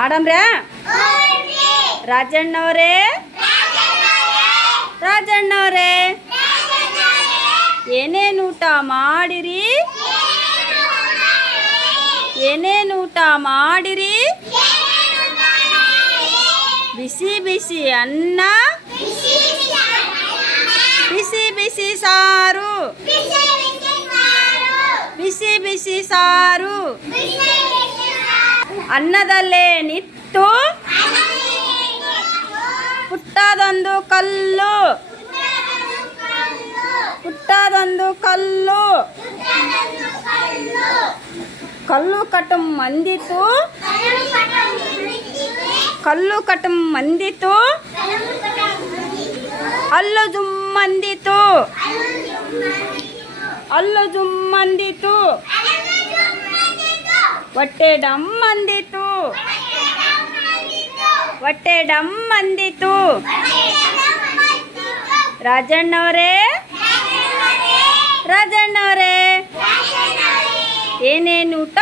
ಆಡಮ್ರ್ಯಾ ರಾಜಣ್ಣವರೇ ರಾಜಣ್ಣವರೇ ಏನೇನು ಊಟ ಮಾಡಿರಿ ಏನೇನು ಊಟ ಮಾಡಿರಿ ಬಿಸಿ ಬಿಸಿ ಅನ್ನ ಬಿಸಿ ಬಿಸಿ ಸಾರು ಬಿಸಿ ಬಿಸಿ ಸಾರು ಅನ್ನದಲ್ಲೇ ನಿತ್ತು ಪುಟ್ಟದೊಂದು ಕಲ್ಲು ಪುಟ್ಟದೊಂದು ಕಲ್ಲು ಕಲ್ಲು ಕಟುಂ ಮಂದಿತು ಕಲ್ಲು ಕಟುಂ ಮಂದಿತು ಅಲ್ಲು ಜುಮ್ಮಂದಿತು ಅಲ್ಲು ಜುಮ್ಮಂದಿತು ಹೊಟ್ಟೆ ಡಮ್ ಅಂದಿತು ಹೊಟ್ಟೆ ಡಮ್ ಅಂದಿತು ರಾಜಣ್ಣವರೇ ರಾಜಣ್ಣವರೇ ಏನೇನು ಊಟ